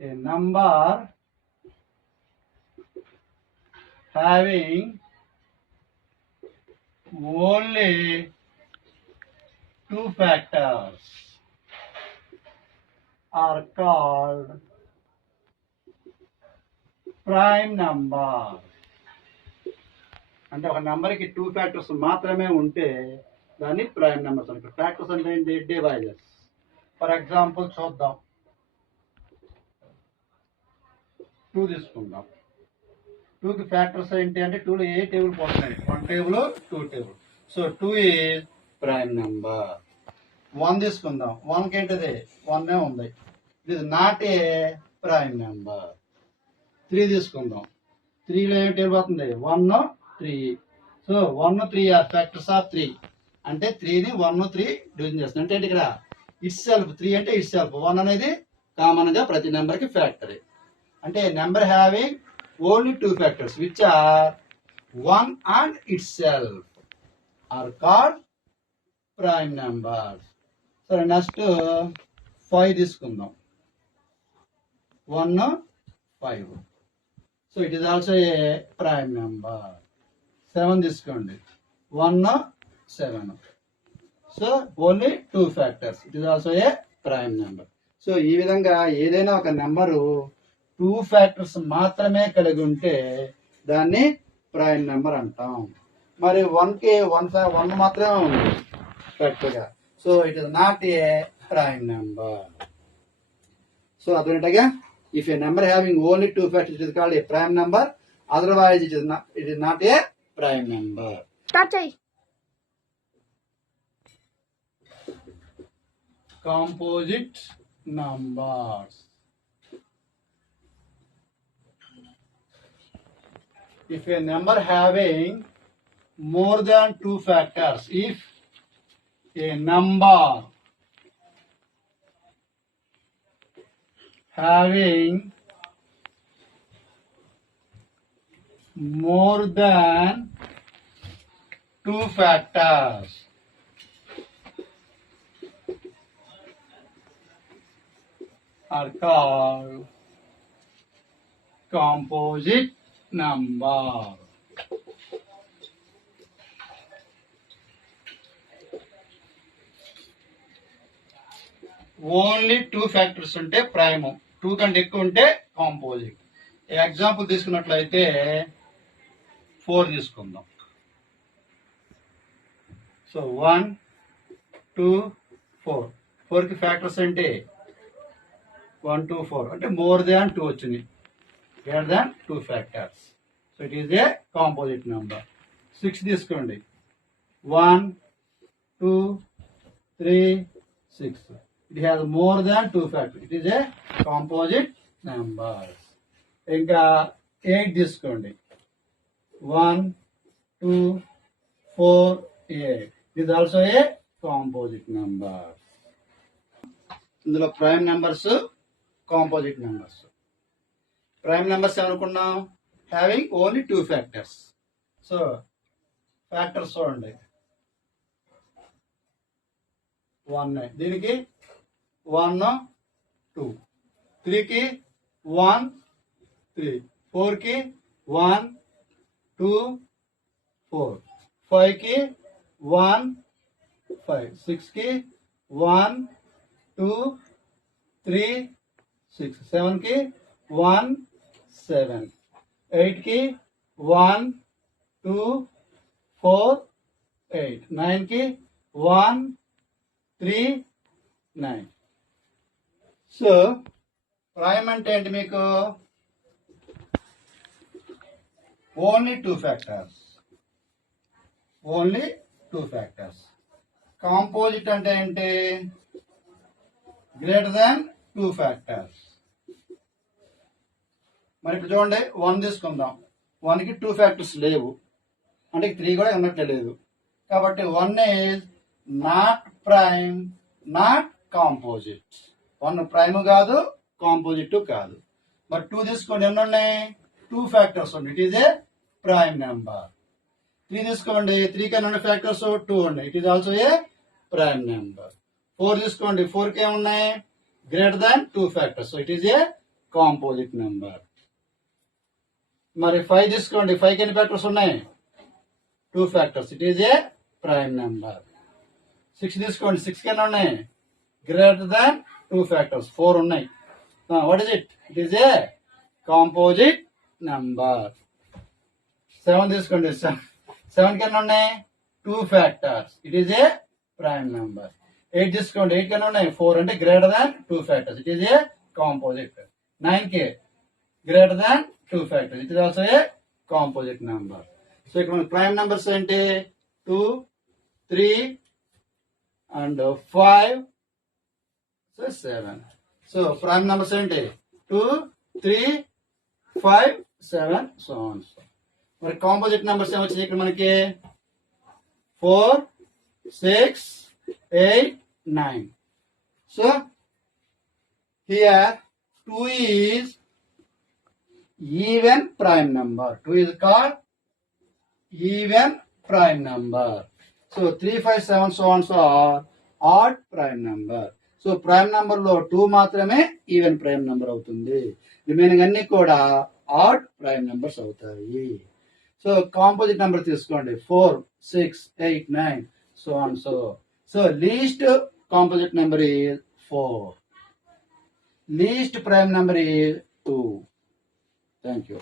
A number having only two factors are called prime number. అంటే ఒక నెంబర్కి two factors మాత్రమే ఉంటే దాన్ని ప్రైమ్ నెంబర్స్ అంటారు. ఫ్యాక్టర్స్ అంటే ఏంటి? డివైజర్స్. ఫర్ ఎగ్జాంపుల్ చూద్దాం, 2 తీసుకుందాం. 2కి ఫ్యాక్టర్స్ ఏంటి అంటే 2లో ఏ టేబుల్ పోతున్నాయి? 1 టేబుల్ 2 table. So 2 is prime number. 1 తీసుకుందాం. 1కి ఏంటిది? 1 ఉంది. ఇది నాట్ ఏ ప్రైమ్ నెంబర్. 3 తీసుకుందాం. 3లో ఏం టేబుల్ అవుతుంది? 1 3. So 1 3 are factors of 3. అంటే 3ని 1 3 డివిజన్ చేస్తుంది. అంటే ఇక్కడ ఇట్ సెల్ఫ్ 3 అంటే ఇట్ సెల్ఫ్ 1 అనేది కామన్ గా ప్రతి నెంబర్ కి ఫ్యాక్టరీ. అంటే number having only two factors which are 1 and itself are called prime number. సరే, నెక్స్ట్ 5 తీసుకుందాం. 1 5. So it is also a prime number. 7 తీసుకోండి. 1 7. So only two factors. It is also a prime number. So ఈ విధంగా ఏదైనా ఒక number two factors మాత్రమే కలిగి ఉంటే దాన్ని ప్రైమ్ నెంబర్ అంటాం. మరి 1కి 1 మాత్రమే ఉంది ఫ్యాక్టర్గా. So it is not a prime number. So అదేంటగా, if a number having only two factors, it is called a prime number. Otherwise, it is not a prime number. Composite numbers. If a number having more than two factors, if a number having more than two factors are called composite number. Only two factors ఉంటే ప్రైమ్, 2 కంటే ఎక్కువ ఉంటే composite. Example తీసుకున్నట్లయితే 4 తీసుకుందాం. సో 1 2 4. 4కి ఫ్యాక్టర్స్ అంటే 1 2 4 అంటే more than 2 వచ్చింది, greater than 2 factors. So it is a composite number. 6 తీసుకోండి. 1 2 3 6. It has more than 2 factors. It is a composite number. ఇంకా 8 తీసుకోండి. 1 2 4 8. It is also a composite number. ఇందులో prime numbers, composite numbers. Prime numbers ఏమనుకున్నాం? Having only two factors. So factors చూడండి. 1 దీనికి 1 2. 3కి 1 3. 4కి 1 2 4. 5కి 1 5. 6కి 1 2 3 6. 7కి 1 7. 8కి 1 2 4 8. 9కి 1 3 9. సో ప్రైమ్ అంటే ఏంటి? మీకు only two factors, only two factors. Composite అంటే ఏంటి? గ్రేటర్ దాన్ 2 ఫ్యాక్టర్స్. మరి ఇప్పుడు చూడండి, 1 తీసుకుందాం. 1కి 2 ఫ్యాక్టర్స్ లేవు, అంటే 3 కూడా ఉన్నట్లే లేదు. కాబట్టి 1 is not prime, not composite. 1 ప్రైమ్ కాదు, కాంపోజిట్ కాదు. మరి 2 తీసుకోండి. ఎన్ని ఉన్నాయి? 2 ఫ్యాక్టర్స్ ఉన్నాయి. It is a prime number. 3 తీసుకోండి. 3 కన్నా ఉన్న ఫ్యాక్టర్స్ 2 ఉన్నాయి. It is also a prime number. 4 తీసుకోండి. 4కి ఏమున్నాయి? Greater than 2 factors. So it is a composite number. మరి 5 తీసుకోండి, 5 ఎన్ని ఫ్యాక్టర్స్ ఉన్నాయి? 2 factors, it is a prime number. 6 తీసుకోండి, 6 ఎన్ని ఉన్నాయి? గ్రేటర్ దాన్ 2 ఫ్యాక్టర్స్, 4 ఉన్నాయి. What is it? It is a composite number. 7 తీసుకోండి, 7 ఎన్ని ఉన్నాయి? 2 factors, it is a prime number. 8 తీసుకోండి, 8 ఎన్ని ఉన్నాయి? 4 అంటే greater than 2 factors, it is a composite. 9 greater than 2 factors, it is also a composite number. So ఇక్కడ మన prime numbers ఏంటి? 2, 3 అండ్ 5, 7. సో ప్రైమ్ నెంబర్స్ ఏంటి? 2, 3, 5, 7, సో ఆన్. మరి కాంపోజిట్ నెంబర్స్ ఏమొచ్చింది ఇక్కడ మనకి? 4, 6, 8, 9. So here 2 is even prime number. 2 is called even prime number. So 3, 5, 7, so on, so are odd prime number. So prime number లో 2 మాత్రమే even prime number అవుతుంది, రిమైనింగ్ అన్ని కూడా ఆడ్ ప్రైమ్ నెంబర్స్ అవుతాయి. సో కాంపోజిట్ నెంబర్ తీసుకోండి, 4, 6, 8, 9, so on, so least composite number is 4. Least prime number is 2. Thank you.